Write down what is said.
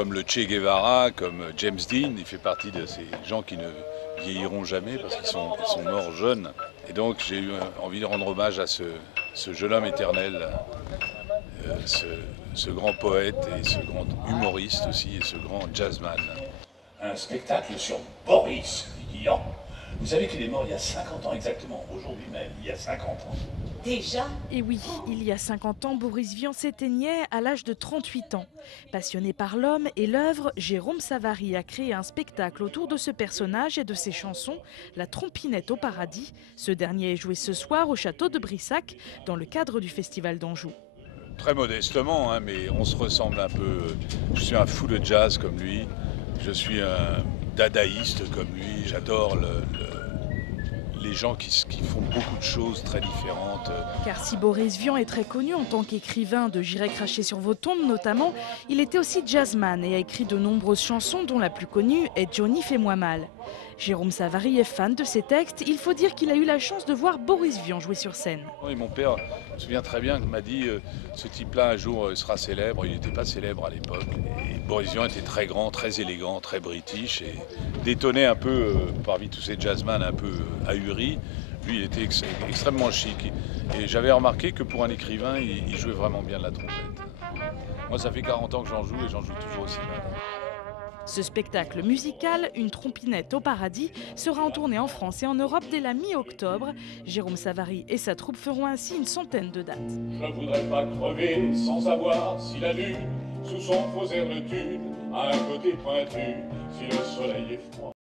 Comme le Che Guevara, comme James Dean, il fait partie de ces gens qui ne vieilliront jamais parce qu'ils sont morts jeunes. Et donc j'ai eu envie de rendre hommage à ce jeune homme éternel, ce grand poète et ce grand humoriste aussi et ce grand jazzman. Un spectacle sur Boris Vian. Vous savez qu'il est mort il y a 50 ans exactement, aujourd'hui même, il y a 50 ans. Déjà? Et oui, il y a 50 ans, Boris Vian s'éteignait à l'âge de 38 ans. Passionné par l'homme et l'œuvre, Jérôme Savary a créé un spectacle autour de ce personnage et de ses chansons, La Trompinette au paradis. Ce dernier est joué ce soir au château de Brissac, dans le cadre du Festival d'Anjou. Très modestement, hein, mais on se ressemble un peu. Je suis un fou de jazz comme lui, je suis un dadaïste comme lui, j'adore les gens qui font beaucoup de choses très différentes. Car si Boris Vian est très connu en tant qu'écrivain de J'irai cracher sur vos tombes notamment, il était aussi jazzman et a écrit de nombreuses chansons dont la plus connue est Johnny fais-moi mal. Jérôme Savary est fan de ses textes, il faut dire qu'il a eu la chance de voir Boris Vian jouer sur scène. Et mon père, je me souviens très bien, m'a dit ce type-là un jour sera célèbre, il n'était pas célèbre à l'époque. Et Boris Vian était très grand, très élégant, très british et détonnait un peu parmi tous ces jazzmen un peu ahuris. Lui, il était extrêmement chic. Et j'avais remarqué que pour un écrivain, il jouait vraiment bien de la trompette. Moi, ça fait 40 ans que j'en joue et j'en joue toujours aussi bien. Ce spectacle musical, Une trompinette au paradis, sera en tournée en France et en Europe dès la mi-octobre. Jérôme Savary et sa troupe feront ainsi une centaine de dates. Je voudrais pas crever sans savoir si la lune, sous son faux air de thune, a un côté pointu, si le soleil est froid.